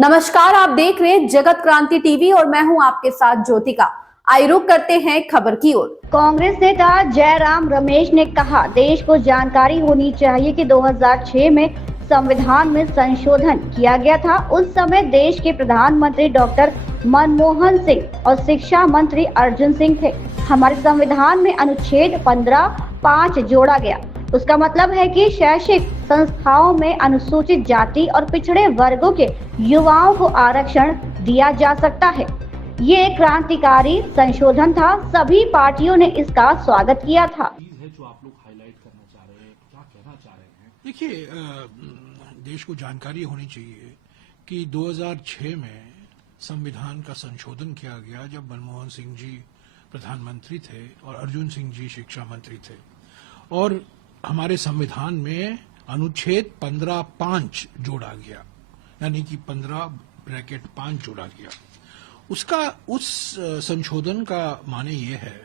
नमस्कार, आप देख रहे हैं जगत क्रांति टीवी और मैं हूं आपके साथ ज्योतिका। आइए रुक करते हैं खबर की ओर। कांग्रेस नेता जयराम रमेश ने कहा, देश को जानकारी होनी चाहिए कि 2006 में संविधान में संशोधन किया गया था। उस समय देश के प्रधानमंत्री डॉक्टर मनमोहन सिंह और शिक्षा मंत्री अर्जुन सिंह थे। हमारे संविधान में अनुच्छेद 15(5) जोड़ा गया। उसका मतलब है कि शैक्षिक संस्थाओं में अनुसूचित जाति और पिछड़े वर्गों के युवाओं को आरक्षण दिया जा सकता है। ये क्रांतिकारी संशोधन था। सभी पार्टियों ने इसका स्वागत किया था। जो आप लोग हाईलाइट करना चाह रहे हैं, क्या कहना चाह रहे हैं? देखिए, देश को जानकारी होनी चाहिए कि 2006 में संविधान का संशोधन किया गया जब मनमोहन सिंह जी प्रधानमंत्री थे और अर्जुन सिंह जी शिक्षा मंत्री थे, और हमारे संविधान में अनुच्छेद 15(5) जोड़ा गया, यानी कि 15(5) जोड़ा गया। उसका उस संशोधन का माने ये है,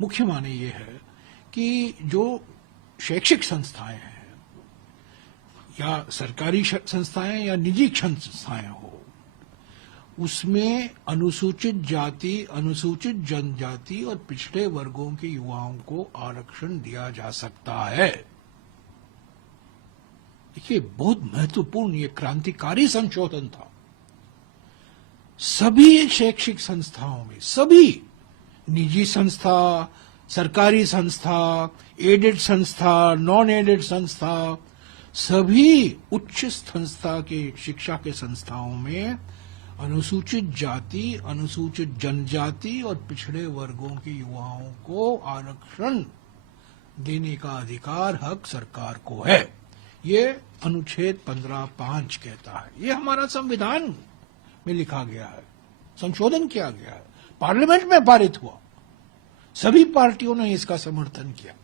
मुख्य माने ये है कि जो शैक्षिक संस्थाएं हैं, या सरकारी संस्थाएं या निजी संस्थाएं हो, उसमें अनुसूचित जाति, अनुसूचित जनजाति और पिछड़े वर्गों के युवाओं को आरक्षण दिया जा सकता है। देखिए, बहुत महत्वपूर्ण, ये क्रांतिकारी संशोधन था। सभी शैक्षिक संस्थाओं में, सभी निजी संस्था, सरकारी संस्था, एडेड संस्था, नॉन एडेड संस्था, सभी उच्च संस्था के शिक्षा के संस्थाओं में अनुसूचित जाति, अनुसूचित जनजाति और पिछड़े वर्गों के युवाओं को आरक्षण देने का अधिकार, हक सरकार को है। ये अनुच्छेद 15(5) कहता है। ये हमारा संविधान में लिखा गया है, संशोधन किया गया है, पार्लियामेंट में पारित हुआ, सभी पार्टियों ने इसका समर्थन किया।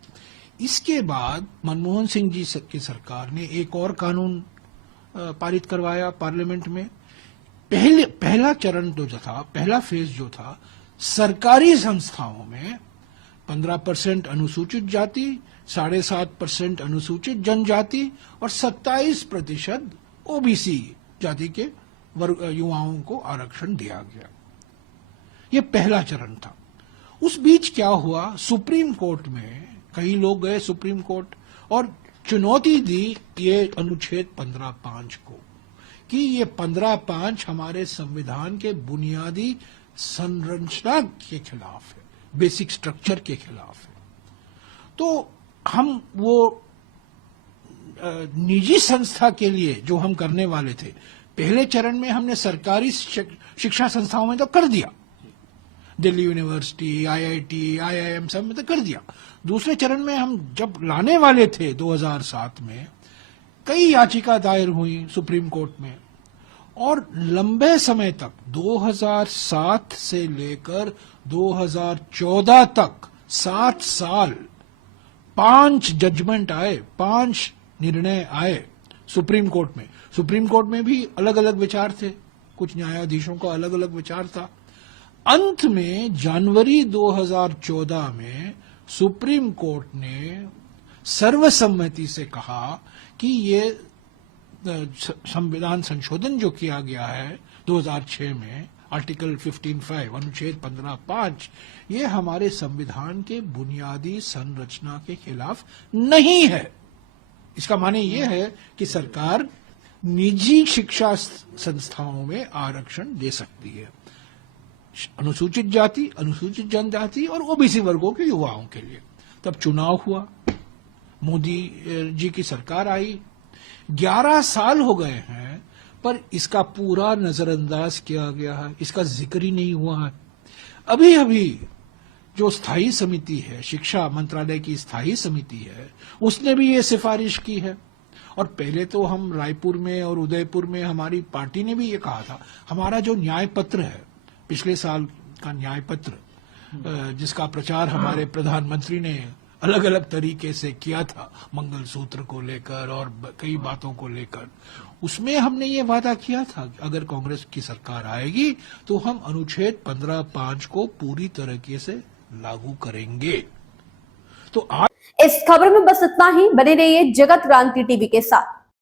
इसके बाद मनमोहन सिंह जी की सरकार ने एक और कानून पारित करवाया पार्लियामेंट में। पहला चरण जो था, पहला फेज जो था, सरकारी संस्थाओं में 15% अनुसूचित जाति, 7.5% अनुसूचित जनजाति और 27% ओबीसी जाति के युवाओं को आरक्षण दिया गया। यह पहला चरण था। उस बीच क्या हुआ, सुप्रीम कोर्ट में कई लोग गए सुप्रीम कोर्ट और चुनौती दी ये अनुच्छेद 15(5) को, कि ये 15(5) हमारे संविधान के बुनियादी संरचना के खिलाफ है, बेसिक स्ट्रक्चर के खिलाफ है। तो हम वो निजी संस्था के लिए जो हम करने वाले थे, पहले चरण में हमने सरकारी शिक्षा संस्थाओं में तो कर दिया, दिल्ली यूनिवर्सिटी, आईआईटी, आईआईएम सब में तो कर दिया। दूसरे चरण में हम जब लाने वाले थे 2007 में, कई याचिका दायर हुई सुप्रीम कोर्ट में, और लंबे समय तक 2007 से लेकर 2014 तक 7 साल 5 जजमेंट आए, 5 निर्णय आए सुप्रीम कोर्ट में। सुप्रीम कोर्ट में भी अलग अलग विचार थे, कुछ न्यायाधीशों का अलग अलग विचार था। अंत में जनवरी 2014 में सुप्रीम कोर्ट ने सर्वसम्मति से कहा कि ये संविधान संशोधन जो किया गया है 2006 में, आर्टिकल 15(5) अनुच्छेद 15(5), ये हमारे संविधान के बुनियादी संरचना के खिलाफ नहीं है। इसका माने ये है कि सरकार निजी शिक्षा संस्थाओं में आरक्षण दे सकती है, अनुसूचित जाति, अनुसूचित जनजाति और ओबीसी वर्गों के युवाओं के लिए। तब चुनाव हुआ, मोदी जी की सरकार आई, 11 साल हो गए हैं, पर इसका पूरा नजरअंदाज किया गया है, इसका जिक्र ही नहीं हुआ है। अभी अभी जो स्थायी समिति है, शिक्षा मंत्रालय की स्थायी समिति है, उसने भी ये सिफारिश की है। और पहले तो हम रायपुर में और उदयपुर में हमारी पार्टी ने भी ये कहा था, हमारा जो न्याय पत्र है, पिछले साल का न्याय पत्र, जिसका प्रचार हमारे प्रधानमंत्री ने अलग अलग तरीके से किया था, मंगलसूत्र को लेकर और कई बातों को लेकर, उसमें हमने ये वादा किया था कि अगर कांग्रेस की सरकार आएगी तो हम अनुच्छेद 15(5) को पूरी तरीके से लागू करेंगे। तो आज इस खबर में बस इतना ही। बने रहिए जगत क्रांति टीवी के साथ।